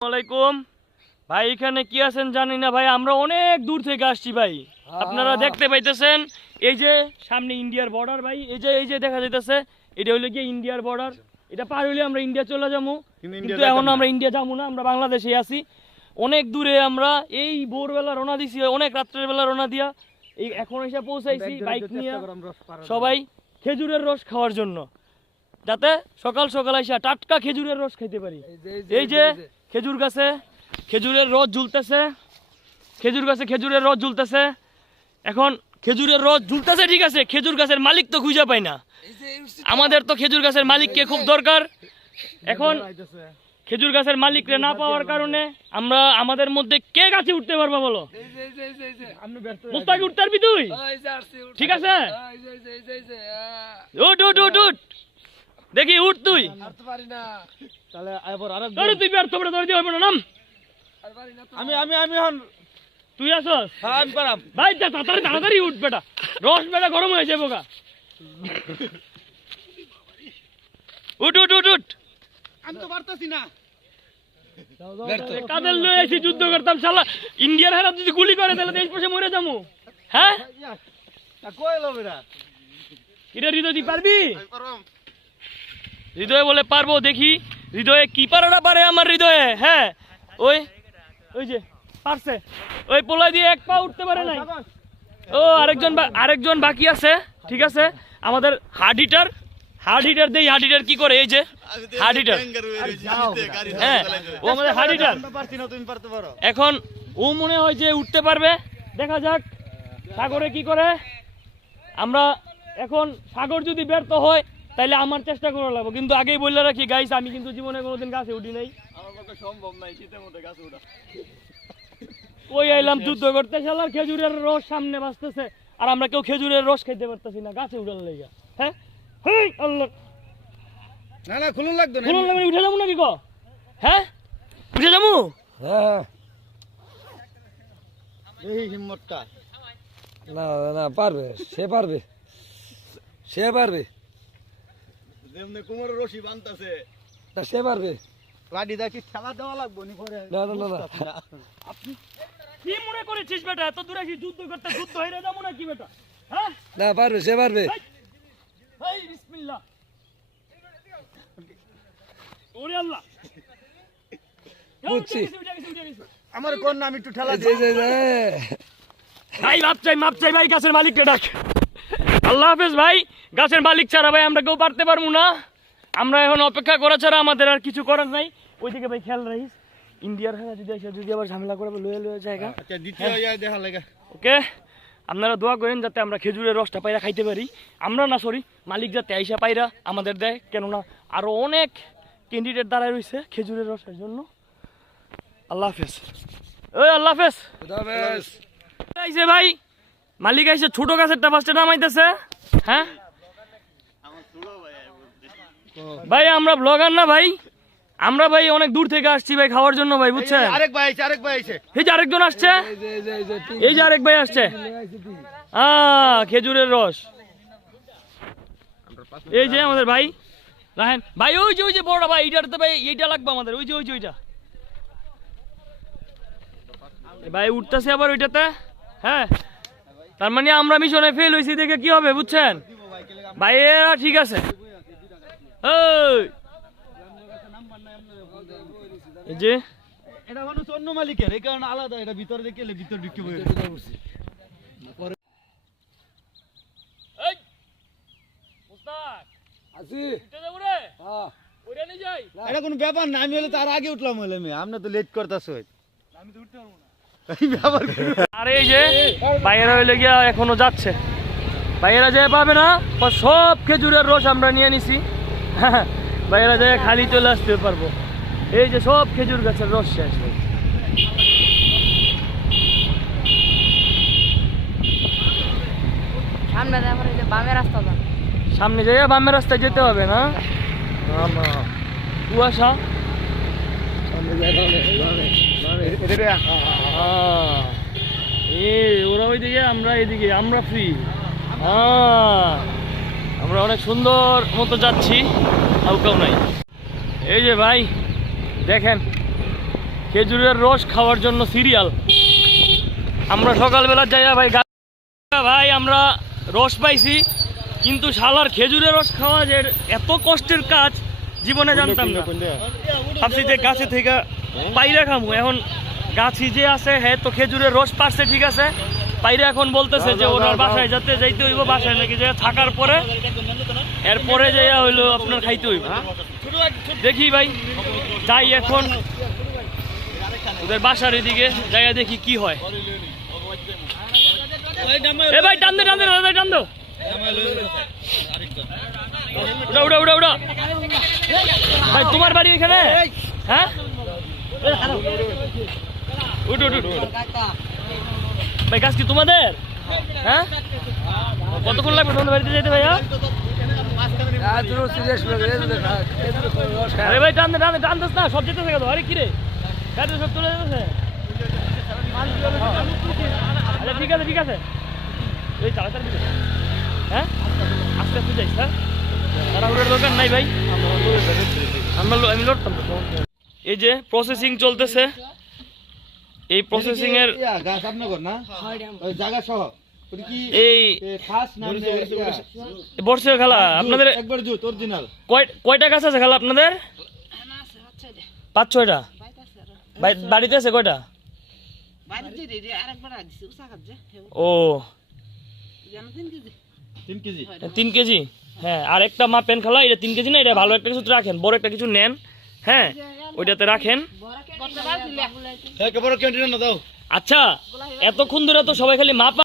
আসসালামাইকুম ভাই, এখানে কি আছেন জানি না ভাই, আমরা অনেক দূর থেকে আসছি ভাই। আপনারা দেখতে পাইতেছেন এই যে সামনে ইন্ডিয়ার বর্ডার ভাই, এই যে দেখা যাইতেছে এটা হইলো গিয়ে ইন্ডিয়ার বর্ডার। এটা পার হইলে আমরা ইন্ডিয়া চলে যাবো, কিন্তু এখন আমরা ইন্ডিয়া যাবো না, আমরা বাংলাদেশে আছি। অনেক দূরে আমরা এই ভোরবেলা রওনা দিছি, অনেক রাত্রের বেলা রওনা দিয়া এই এখন এসে পৌঁছাইছি বাইক নিয়ে সবাই খেজুরের রস খাওয়ার জন্য, যাতে সকাল সকাল এসে টাটকা খেজুরের রস খাইতে পারি। এই যে খেজুর গাছে খেজুরের রস ঝুলতেছে, খেজুর গাছে খেজুরের রস ঝুলতেছে। এখন খেজুরের রস ঝুলতেছে ঠিক আছে, খেজুর গাছের মালিক তো খুঁজে পাই না। আমাদের তো খেজুর গাছের মালিককে খুব দরকার। এখন খেজুর গাছের মালিককে না পাওয়ার কারণে আমরা আমাদের মধ্যে কে গাছে উঠতে পারবো বলো? মুস্তাকি উঠতে পারবি তুই? ঠিক আছে, উঠ উঠ উঠ উঠ, দেখি উঠ তুই। তুই ব্যর্থ করে ধরে দিয়ে নাম। তুই আসস ভাই, তাড়াতাড়ি তাড়াতাড়ি উঠ বেটা, রস বেটা গরম হয়ে যাবো গা। উঠ উঠ উঠ উঠ, আমি তো পারতাছি না। কাদের লয়ে এসে যুদ্ধ করতাম শালা, ইন্ডিয়ার হারা যদি গুলি করে তাহলে দেশ পাশে মরে যাবো। হ্যাঁ এটা হৃদয় দি পারবি? হৃদয়ে বলে পারবো, দেখি হৃদয়ে কি পারাটা পারে আমার হৃদয়ে। হ্যাঁ ওই ওই যে পারছে, ওই পোলাই দিয়ে এক পা উঠতে পারে নাই। ও আরেকজন বাকি আছে। ঠিক আছে, আমাদের হার্ড হিটার দেই। হার্ড হিটার কি করে? এই যে হার্ড হিটার, হ্যাঁ ও আমাদের হার্ড হিটার। এখন ও মনে হয় যে উঠতে পারবে, দেখা যাক সাগরে কি করে। আমরা এখন সাগর যদি ব্যর্থ হয় তাইলে আমার চেষ্টা করা লাগবে, কিন্তু আগেই বললে রাখি গাইস, আমি কিন্তু জীবনে কোনোদিন গাছে উঠি নাই। ওই আইলাম যুদ্ধ করতে, শালার খেজুরের রস সামনে বাঁচতেছে আর আমরা কেউ খেজুরের রস খাইতে পারতেছি না গাছে উঠার লেগে। হ্যাঁ আল্লাহ, না না খুলুন লাগবে না, খুলুন লাগবে, উঠে যাবো নাকি গো? হ্যাঁ উঠে যাবো। হ্যাঁ এই হিম্মতটা না না পারবে, সে পারবে, সে পারবে, যেমনি কোমরে রশি বাঁধতাছে তা সে পারবে। লাডি দেখি ঠেলা দেওয়া লাগবে নি করে। না না না না, আপনি কি মনে করেছিস বেটা, এত দূরে এসে যুদ্ধ করতে যুদ্ধ হয়ে যাবো নাকি বেটা? হ্যাঁ না পারবে, সে পারবে। এই বিসমিল্লাহ, ওরে আল্লাহ, বুঝছি। আমার কোন নাম একটু ঠেলা এই যে ভাই মাপ চাই ভাই, গাছের মালিককে ডাক। আল্লাহ হাফেজ ভাই, গাছের মালিক ছাড়া ভাই আমরা কেউ পারতে পারবো না। আমরা এখন অপেক্ষা করা ছাড়া আমাদের আর কিছু করার নাই। ওইদিকে ভাই খেয়াল রাখিস, ইন্ডিয়ার হ্যাঁ যদি আবার ঝামেলা করে লয়ে জায়গা। আচ্ছা দ্বিতীয় দেখা লাগে। ওকে, আপনারা দোয়া করেন যাতে আমরা খেজুরের রসটা পাইরা খাইতে পারি। আমরা না সরি, মালিক যাতে আইসা পাইরা আমাদের দেয়, কেননা আরো অনেক ক্যান্ডিডেট দাঁড়ায় রয়েছে খেজুরের রসের জন্য। আল্লাহ হাফেজ, ওই আল্লাহ হাফেজ। আইসে ভাই, মালিক আইসে ছোট গাছেরটা ফার্স্টে নামাইতেছে। হ্যাঁ ভাই, আমরা ব্লগার না ভাই, আমরা ভাই অনেক দূর থেকে আসছি ভাই খাওয়ার জন্য ভাই, বুঝছেন? আরেক ভাই আইছে। এই যে আরেকজন আসছে, এই যে আরেক ভাই আসছে। খেজুরের রস, এই যে আমাদের ভাই রাহেন ভাই, ওই যে বড় ভাই, এইটাতে ভাই এইটা লাগবে আমাদের, ওই যে ওইটা ভাই উঠতেছে আবার ওইটাতে। হ্যাঁ তার মানে আমরা মিশনে ফেল হয়েছি দেখে কি হবে, বুঝছেন ভাই? এরা ঠিক আছে। এই যে এটা মানুষ অন্য মালিকের, এই কারণে আলাদা, এটা ভিতরে দেখে ভিতর ঢুকে পড়ে। এটা কোনো ব্যাপার না, আমি হলে তার আগে উঠলাম, হলে আমরা তো লেট করতেছ, আমি তো উঠতে পারবো না। আর এই যে বাইরে হইলে গিয়া এখনো যাচ্ছে, বাইরে যায় পাবে না, সব খেজুরের রস আমরা নিয়ে নিছি। বাইরে যায় খালি চলে আসতে পারবো। এই যে সব খেজুর গাছের রস শেষ। সামনে যাইয়া বামের রাস্তায় যেতে হবে না, কুয়াশা। ওরা ওইদিকে, আমরা এদিকে, আমরা ফ্রি। আমরা অনেক সুন্দর মতো যাচ্ছি, কাউ নাই। এই যে ভাই দেখেন খেজুরের রস খাওয়ার জন্য সিরিয়াল। আমরা সকালবেলা যাইয়া ভাই ভাই আমরা রস পাইছি, কিন্তু শালার খেজুরের রস খাওয়া যে এত কষ্টের কাজ জীবনে জানতাম না। ভাবছি যে গাছে থেকে পাইরা খামু, এখন গাছি যে আছে হ্যাঁ তো খেজুরের রস পারছে ঠিক আছে, পাইরা এখন বলতেছে যে ওনার বাসায় যাইতে হইব, বাসায় নাকি যে থাকার পরে এরপরে যাইয়া হইলো আপনার খাইতে হইব। দেখি ভাই যাই এখন ওদের বাসার এদিকে যাইয়া দেখি কি হয়। এ ভাই টান দে টান দো উড়া উড়া উড়া উড়া। ভাই তোমার বাড়ি এখানে? হ্যাঁ উঠ উঠ উঠ। ভাই গাছ কি তোমাদের? হ্যাঁ কতক্ষণ লাগবে তোমাদের বাড়িতে যেতে ভাইয়া? আরে ভাই টান দিস না, সব যেতেছে কেন? আরে কিরে গাড়ি সব চলে যেতেছে। আচ্ছা ঠিক আছে এই তাড়াতাড়ি হ্যাঁ আস্তে আস্তে যাইস। হ্যাঁ তাড়াহুড়োর দরকার নাই ভাই, আমি লড়তাম। এই যে প্রসেসিং চলতেছে, এই প্রসেসিং এর গাছ আপনার না ওই জায়গা সহ এই খাস না বর্ষে খেলা আপনাদের একবার জুত অরিজিনাল কয়টা গাছ আছে খেলা আপনাদের? 5-6টা। বাড়িতে আছে কয়টা? ও 3 কেজি। হ্যাঁ আর একটা মাপেন খালা, এটা 3 কেজি না, এটা ভালো একটা কিছু রাখেন, বড় একটা কিছু নেন। হ্যাঁ ওইটাতে রাখেন। একেবারে ক্যান্টিনে না দাও। আচ্ছা এতক্ষণ ধরে তো সবাই খালি মাপ